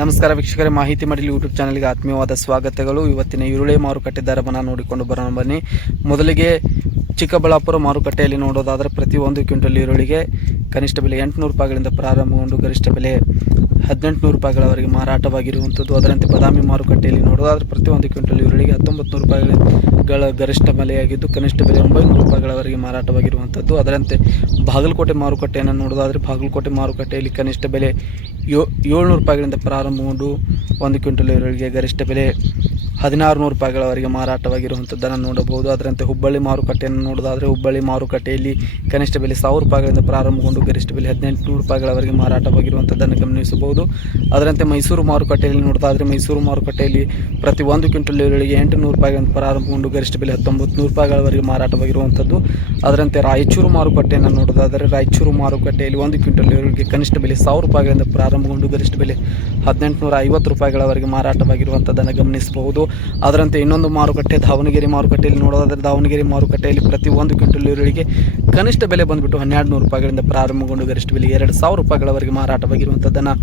ನಮಸ್ಕಾರ ವೀಕ್ಷಕರೇ, ಮಾಹಿತಿ ಮಾಡಿ ಯೂಟ್ಯೂಬ್ ಚಾನಲ್ಗೆ ಆತ್ಮೀಯವಾದ ಸ್ವಾಗತಗಳು. ಇವತ್ತಿನ ಈರುಳ್ಳಿ ಮಾರುಕಟ್ಟೆ ದರವನ್ನು ನೋಡಿಕೊಂಡು ಬರೋಣ ಬನ್ನಿ. ಮೊದಲಿಗೆ ಚಿಕ್ಕಬಳ್ಳಾಪುರ ಮಾರುಕಟ್ಟೆಯಲ್ಲಿ ನೋಡೋದಾದರೆ ಪ್ರತಿ ಒಂದು ಕ್ವಿಂಟಲ್ ಈರುಳ್ಳಿಗೆ ಕನಿಷ್ಠ ಬೆಲೆ ಎಂಟುನೂರು ರೂಪಾಯಿಗಳಿಂದ ಪ್ರಾರಂಭಗೊಂಡು ಗರಿಷ್ಠ ಬೆಲೆ ಹದಿನೆಂಟುನೂರು ರೂಪಾಯಿಗಳವರೆಗೆ ಮಾರಾಟವಾಗಿರುವಂಥದ್ದು. ಅದರಂತೆ ಬಾದಾಮಿ ಮಾರುಕಟ್ಟೆಯಲ್ಲಿ ನೋಡೋದಾದರೆ ಪ್ರತಿ ಒಂದು ಕ್ವಿಂಟಲ್ ಈರುಳ್ಳಿಗೆ ಹತ್ತೊಂಬತ್ತು ನೂರು ರೂಪಾಯಿಗಳ ಗರಿಷ್ಠ ಬೆಲೆಯಾಗಿದ್ದು, ಕನಿಷ್ಠ ಬೆಲೆ ಒಂಬೈನೂರು ರೂಪಾಯಿಗಳವರೆಗೆ ಮಾರಾಟವಾಗಿರುವಂಥದ್ದು. ಅದರಂತೆ ಬಾಗಲಕೋಟೆ ಮಾರುಕಟ್ಟೆಯನ್ನು ನೋಡೋದಾದರೆ ಬಾಗಲಕೋಟೆ ಮಾರುಕಟ್ಟೆಯಲ್ಲಿ ಕನಿಷ್ಠ ಬೆಲೆ ಯೋ ಏಳ್ನೂರು ರೂಪಾಯಿಗಳಿಂದ ಪ್ರಾರಂಭಗೊಂಡು ಒಂದು ಕ್ವಿಂಟಲ್ ಈರುಳ್ಳಿಗೆ ಗರಿಷ್ಠ ಬೆಲೆ ಹದಿನಾರು ನೂರು ರೂಪಾಯಿಗಳವರೆಗೆ ಮಾರಾಟವಾಗಿರುವಂಥದ್ದನ್ನು ನೋಡಬಹುದು. ಅದರಂತೆ ಹುಬ್ಬಳ್ಳಿ ಮಾರುಕಟ್ಟೆಯನ್ನು ನೋಡೋದಾದರೆ ಹುಬ್ಬಳ್ಳಿ ಮಾರುಕಟ್ಟೆಯಲ್ಲಿ ಕನಿಷ್ಠ ಬೆಲೆ ಸಾವಿರ ರೂಪಾಯಿಗಳಿಂದ ಪ್ರಾರಂಭಗೊಂಡು ಗರಿಷ್ಠ ಬೆಲೆ ಹದಿನೆಂಟು ರೂಪಾಯಿಗಳವರೆಗೆ ಮಾರಾಟವಾಗಿರುವಂಥದ್ದನ್ನು ಗಮನಿಸಬಹುದು. ಅದರಂತೆ ಮೈಸೂರು ಮಾರುಕಟ್ಟೆಯಲ್ಲಿ ನೋಡೋದಾದರೆ ಮೈಸೂರು ಮಾರುಕಟ್ಟೆಯಲ್ಲಿ ಪ್ರತಿ ಒಂದು ಕ್ವಿಂಟಲ್ ಈರುಳ್ಳಿಗೆ ಎಂಟು ನೂರು ರೂಪಾಯಿಗಳಿಂದ ಪ್ರಾರಂಭಗೊಂಡು ಗರಿಷ್ಠ ಬೆಲೆ ಹತ್ತೊಂಬತ್ತು ನೂರು ರೂಪಾಯಿಗಳವರೆಗೆ ಮಾರಾಟವಾಗಿರುವಂಥದ್ದು. ಅದರಂತೆ ರಾಯಚೂರು ಮಾರುಕಟ್ಟೆಯನ್ನು ನೋಡೋದಾದರೆ ರಾಯಚೂರು ಮಾರುಕಟ್ಟೆಯಲ್ಲಿ ಒಂದು ಕ್ವಿಂಟಲ್ ಈರುಳ್ಳಿಗೆ ಕನಿಷ್ಠ ಬೆಲೆ ಸಾವಿರ ರೂಪಾಯಿಗಳಿಂದ ಪ್ರಾರಂಭಗೊಂಡು ಗರಿಷ್ಠ ಬೆಲೆ ಹದಿನೆಂಟುನೂರ ಐವತ್ತು ರೂಪಾಯಿಗಳವರೆಗೆ ಮಾರಾಟವಾಗಿರುವಂಥದ್ದನ್ನು ಗಮನಿಸಬಹುದು. ಅದರಂತೆ ಇನ್ನೊಂದು ಮಾರುಕಟ್ಟೆ, ದಾವಣಗೆರೆ ಮಾರುಕಟ್ಟೆಯಲ್ಲಿ ನೋಡೋದಾದರೆ ದಾವಣಗೆರೆ ಮಾರುಕಟ್ಟೆಯಲ್ಲಿ ಪ್ರತಿ ಒಂದು ಕ್ವಿಂಟಲ್ ಈರುಳ್ಳಿಗೆ ಕನಿಷ್ಠ ಬೆಲೆ ಬಂದುಬಿಟ್ಟು ಹನ್ನೆರಡು ನೂರು ರೂಪಾಯಿಗಳಿಂದ ಪ್ರಾರಂಭಗೊಂಡು ಗರಿಷ್ಠ ಬೆಲೆ ಎರಡು ಸಾವಿರ ರೂಪಾಯಿಗಳವರೆಗೆ ಮಾರಾಟವಾಗಿರುವಂಥದ್ದನ್ನು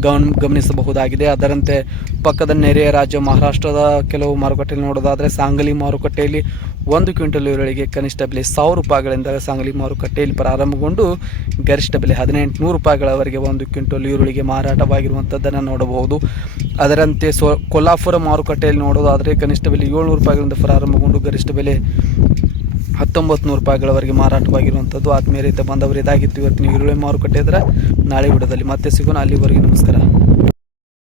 ಗಮನ ಗಮನಿಸಬಹುದಾಗಿದೆ. ಅದರಂತೆ ಪಕ್ಕದ ನೆರೆಯ ರಾಜ್ಯ ಮಹಾರಾಷ್ಟ್ರದ ಕೆಲವು ಮಾರುಕಟ್ಟೆಯಲ್ಲಿ ನೋಡೋದಾದರೆ, ಸಾಂಗಲಿ ಮಾರುಕಟ್ಟೆಯಲ್ಲಿ ಒಂದು ಕ್ವಿಂಟಲ್ ಈರುಳ್ಳಿಗೆ ಕನಿಷ್ಠ ಬೆಲೆ ಸಾವಿರ ರೂಪಾಯಿಗಳಿಂದ ಸಾಂಗ್ಲಿ ಮಾರುಕಟ್ಟೆಯಲ್ಲಿ ಪ್ರಾರಂಭಗೊಂಡು ಗರಿಷ್ಠ ಬೆಲೆ ಹದಿನೆಂಟು ನೂರು ರೂಪಾಯಿಗಳವರೆಗೆ ಒಂದು ಕ್ವಿಂಟಲ್ ಈರುಳ್ಳಿಗೆ ಮಾರಾಟವಾಗಿರುವಂಥದ್ದನ್ನು ನೋಡಬಹುದು. ಅದರಂತೆ ಸೊ ಕೊಲ್ಲಾಪುರ ಮಾರುಕಟ್ಟೆಯಲ್ಲಿ ನೋಡೋದಾದರೆ ಕನಿಷ್ಠ ಬೆಲೆ ಏಳ್ನೂರು ರೂಪಾಯಿಗಳಿಂದ ಪ್ರಾರಂಭಗೊಂಡು ಗರಿಷ್ಠ ಬೆಲೆ ಹತ್ತೊಂಬತ್ತು ನೂರು ರೂಪಾಯಿಗಳವರೆಗೆ ಮಾರಾಟವಾಗಿರುವಂಥದ್ದು. ಆತ್ಮೀಯ ರೈತ ಬಾಂಧವರು ಇದಾಗಿತ್ತು ಇವತ್ತಿನ ಈರುಳ್ಳಿ ಮಾರುಕಟ್ಟೆ ಇದ್ದರೆ ನಾಳೆ ಬಿಡದಲ್ಲಿ ಮತ್ತೆ ಸಿಗೋಣ. ಅಲ್ಲಿವರೆಗೆ ನಮಸ್ಕಾರ.